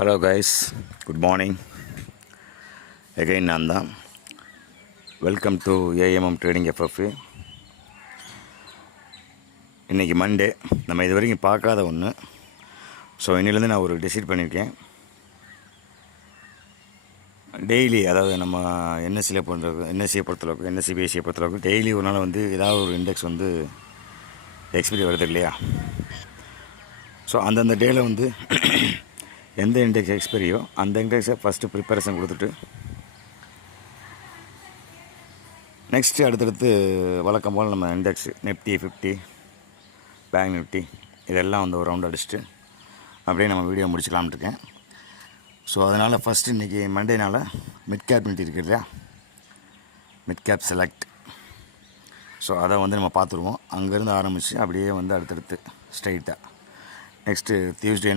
Hello guys, good morning. Again நான் தான். Welcome to AMM trading FF. இன்றைக்கி Monday, நம்ம இது வரைக்கும் பார்க்காத ஒன்று. ஸோ இன்னிலேருந்து நான் ஒரு டிசைட் பண்ணியிருக்கேன். டெய்லி, அதாவது நம்ம என்எஸ்சியில் என்எஸ்சியை பொறுத்தளவுக்கு, என்எஸ்சிபிஎஸ்சியை பொறுத்தளவுக்கு டெய்லி ஒரு நாள் வந்து ஏதாவது ஒரு இண்டெக்ஸ் வந்து எக்ஸ்பீரி வருது இல்லையா? ஸோ அந்தந்த டேயில் வந்து எந்த இண்டெக்ஸ் எக்ஸ்பெரியோ அந்த இண்டெக்ஸை ஃபஸ்ட்டு ப்ரிப்பரேஷன் கொடுத்துட்டு நெக்ஸ்ட்டு அடுத்தடுத்து வழக்கம் போல் நம்ம இண்டெக்ஸ் நிஃப்டி 50 பேங்க் நிஃப்டி இதெல்லாம் வந்து ஒரு ரவுண்ட் அடிச்சுட்டு அப்படியே நம்ம வீடியோ முடிச்சுக்கலாம்னு இருக்கேன். ஸோ அதனால் ஃபஸ்ட்டு இன்றைக்கி மண்டேனால் மிட் கேப் நிஃப்டி இருக்குது இல்லையா, மிட் கேப் செலக்ட். ஸோ அதை வந்து நம்ம பார்த்துருவோம். அங்கேருந்து ஆரம்பித்து அப்படியே வந்து அடுத்தடுத்து ஸ்ட்ரைட்டாக நெக்ஸ்ட்டு டியூஸ்டேனா